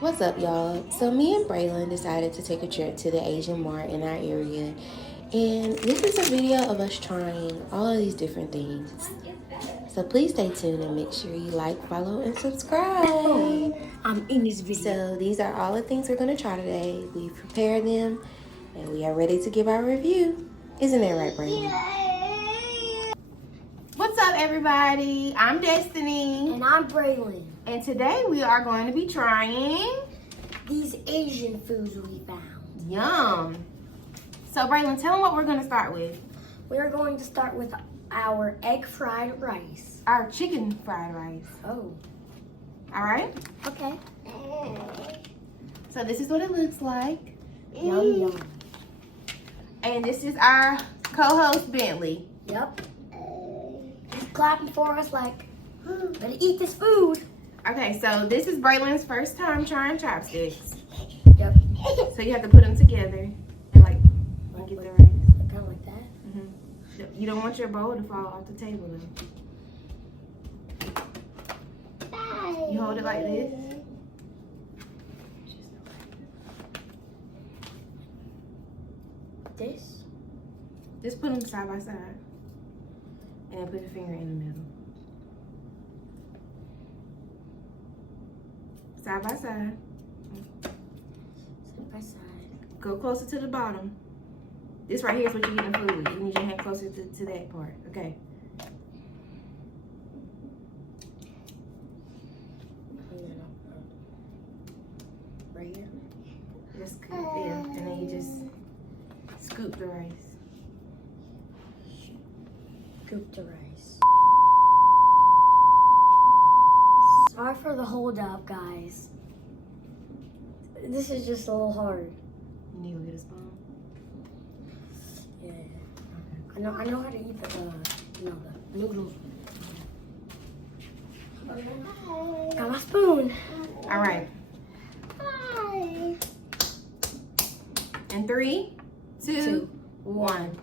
What's up, y'all? So me and Braylon decided to take a trip to the Asian Mart in our area, and this is a video of us trying all of these different things. So please stay tuned and make sure you like, follow, and subscribe. I'm in this video. So these are all the things we're gonna try today. We've prepared them, and we are ready to give our review. Isn't that right, Braylon? What's up, everybody? I'm Destiny. And I'm Braylon. And today we are going to be trying these Asian foods we found. Yum. So Braylon, tell them what we're going to start with. We are going to start with our egg fried rice. Our chicken fried rice. Oh. All right? Okay. So this is what it looks like. Yum, yum. And this is our co-host, Bentley. Yep. He's clapping for us like, better eat this food. Okay, so this is Braylon's first time trying chopsticks. Yep. So you have to put them together and like get the rice. Kind of like that. Mm-hmm. You don't want your bowl to fall off the table though. You hold it like this. This? Just put them side by side. And then put your finger in the middle. Side by side. Side by side. Go closer to the bottom. This right here is what you're getting food. You need your hand closer to that part. Okay. Right here? Just scoop there. And then you just scoop the rice. Scoop the rice. Sorry for the hold up, guys. This is just a little hard. You need to get a spoon. Yeah. Okay. I know how to eat the noodles. Got my spoon. All right. In 3, 2, 1.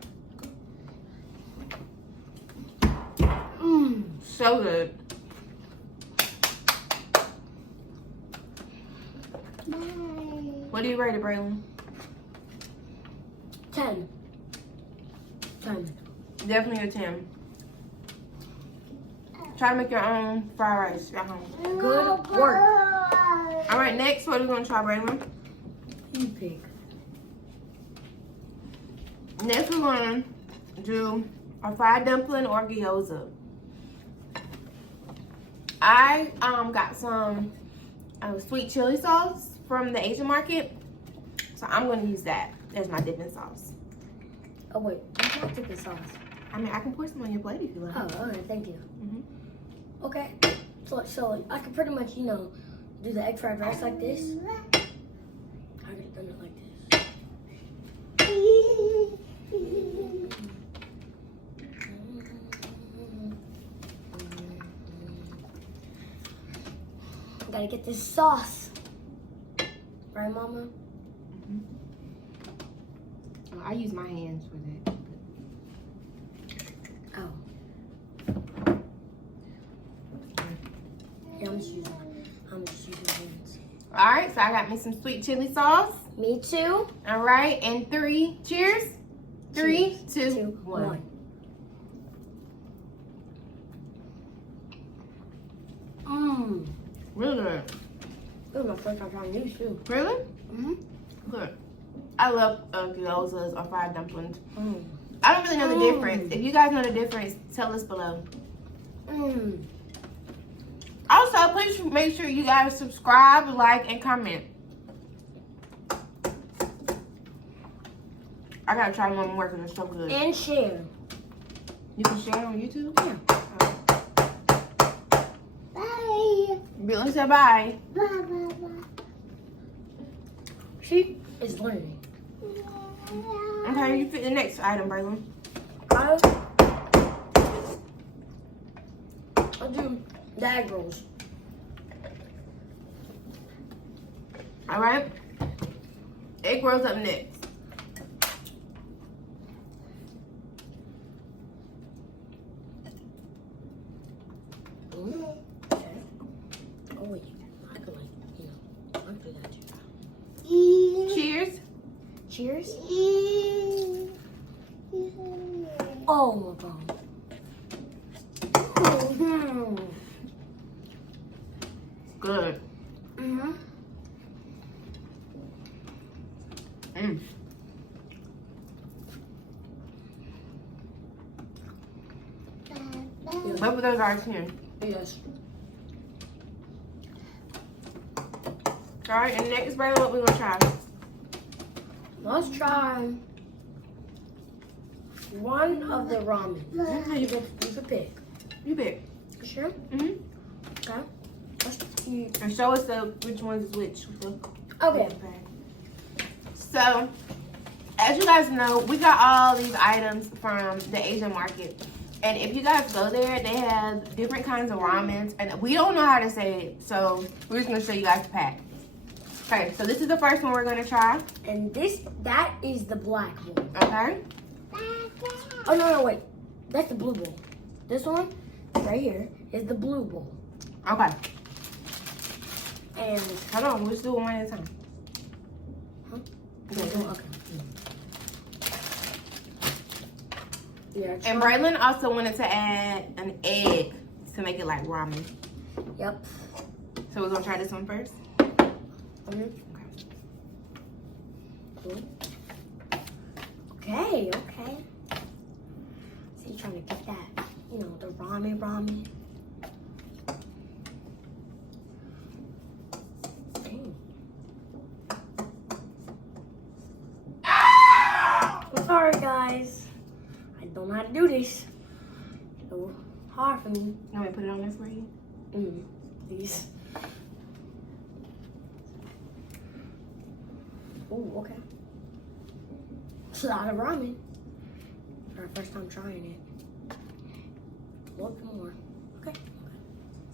So good. What do you rate it, Braylon? 10. 10. Definitely a 10. Try to make your own fried rice at home. Good work. All right, next, what are we going to try, Braylon? You pick. Next, we're going to do a fried dumpling or gyoza. I got some sweet chili sauce from the Asian market, so I'm going to use that as my dipping sauce. Oh wait, you not dipping sauce. I mean, I can pour some on your plate if you like. Oh, alright, thank you. Mm-hmm. Okay, so I can pretty much, do the egg fried rice like this. I could have done it like this. Gotta get this sauce. Right, Mama? Mm-hmm. Well, I use my hands for that. Oh. Yeah, I'm just using my hands. All right, so I got me some sweet chili sauce. Me too. All right, and 3, cheers. 3, 2, 1. Really good. This is my first time trying these too. Really? Mm-hmm. Good. I love gyozas or fried dumplings. Mm. I don't really know the difference. If you guys know the difference, tell us below. Also, please make sure you guys subscribe, like, and comment. I gotta try one more because it's so good. And share. You can share on YouTube? Yeah. Billy said bye. Bye. She is learning. Okay, you fit the next item, Braylon. I'll do the egg rolls. All right. Egg rolls up next. Okay. Oh wait, I could like, I could cheers. Oh my god. Mm-hmm. Good. Mm-hmm. Mm. Both of those are 10. Yes. Alright, and next, Braylon, what we gonna try? Let's try one of the ramen. You can pick. You pick. You sure? Mm-hmm. Okay. Let's eat. And show us which one's is which. Okay. So, as you guys know, we got all these items from the Asian market. And if you guys go there, they have different kinds of ramens. And we don't know how to say it, so we're just going to show you guys the pack. Okay, so this is the first one we're going to try. And that is the black one. Okay. Oh, no, wait. That's the blue bowl. This one, right here, is the blue bowl. Okay. And hold on, let's do one at a time. Huh? Okay. Yeah. And Braylon also wanted to add an egg to make it like ramen. Yep. So we're gonna try this one first. Okay. Cool. Okay. So you're trying to get that, the ramen. Dang. I'm sorry, guys. I don't know how to do this. So hard for me. You want me to put it on there for you? Please. Oh, okay. It's a lot of ramen. For our first time trying it. Look more. Okay.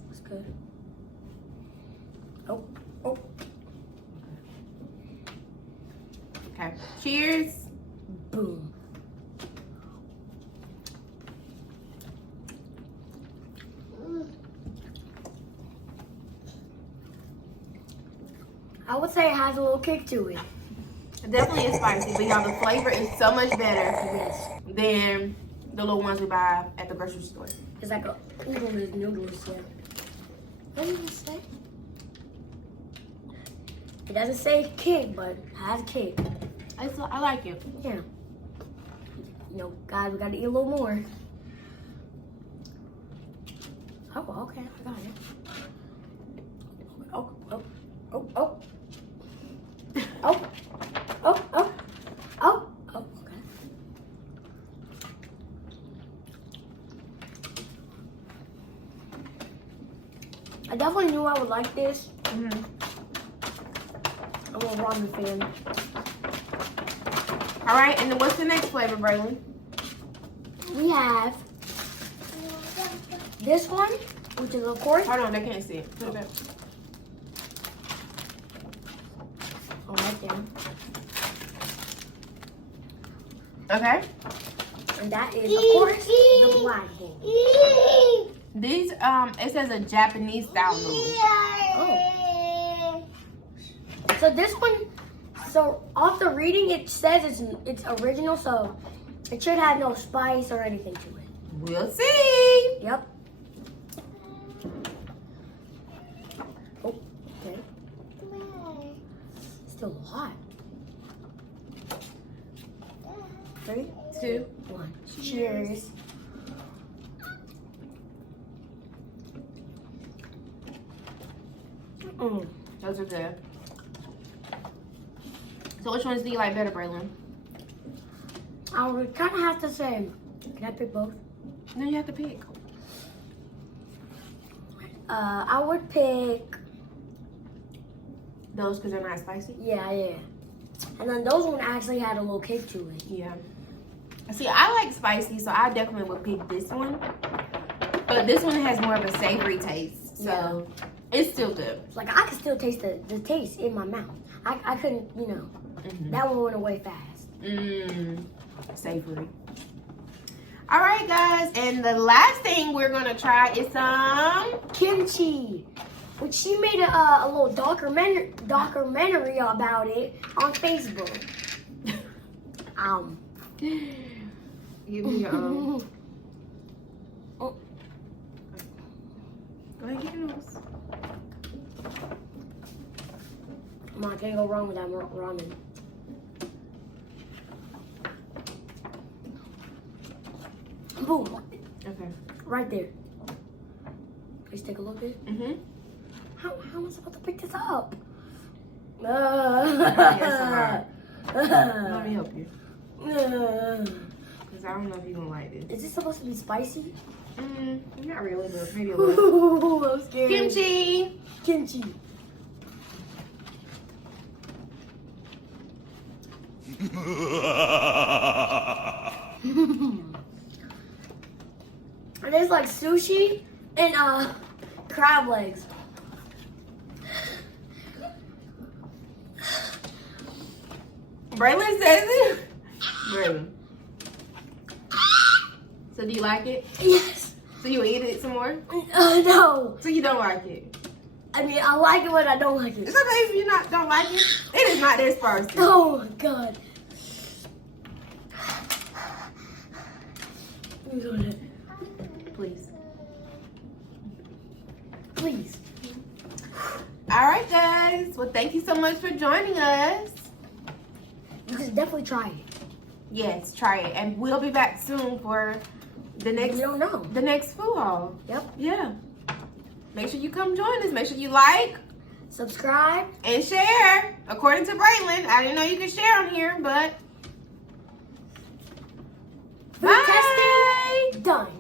That's good. Oh. Okay. Cheers. Boom. I would say it has a little kick to it. It definitely is spicy, but y'all, the flavor is so much better Yes. than the little ones we buy at the grocery store. It's like a noodles, yeah. What does it say? It doesn't say kick, but it has kick. I like it. Yeah. Guys, we gotta eat a little more. Oh, okay, I got it. Oh. Okay. I definitely knew I would like this. I'm a ramen fan. All right, and then what's the next flavor, Braylon? We have this one, which is of course. Hold on, they can't see it. Put it back. Oh, right there. Okay. And that is, of course, the black bowl. These, it says a Japanese style noodle. Oh. So this one, off the reading, it says it's original, so it should have no spice or anything to it. We'll see. Yep. Oh, okay. Still hot. 3, 2, 1. Cheers. Those are good. So which ones do you like better, Braylon? I would kind of have to say, can I pick both? No, you have to pick. I would pick, Those because they're not spicy? yeah. And then those one actually had a little kick to it. Yeah. See, I like spicy, so I definitely would pick this one. But this one has more of a savory taste, so it's still good. Like, I could still taste the taste in my mouth. I couldn't, that one went away fast. Savory. All right, guys, and the last thing we're gonna try is some Kimchi, which she made a little documentary about it on Facebook. Give me your Oh. Go ahead, get your nose. Come on, can't go wrong with that ramen. Boom. Okay. Right there. Please take a look at it. Mm-hmm. How am I supposed to pick this up? Let me help you. Because I don't know if you're going to like this. Is this supposed to be spicy? Not really, but maybe a little. Ooh, I'm scared. Kimchi! Kimchi. It tastes like sushi and crab legs. Braylon says it. Braylon. So do you like it? Yes. So you eat it some more? No. So you don't like it? I mean, I like it, but I don't like it. It's okay if you don't like it. It is not that spicy. Oh my god. Please. Please. All right, guys. Well, thank you so much for joining us. You should definitely try it. Yes, try it, and we'll be back soon for the next. We don't know. The next food haul. Yep. Yeah. Make sure you come join us. Make sure you like, Subscribe. and share. According to Braylon, I didn't know you could share on here, but Food testing done.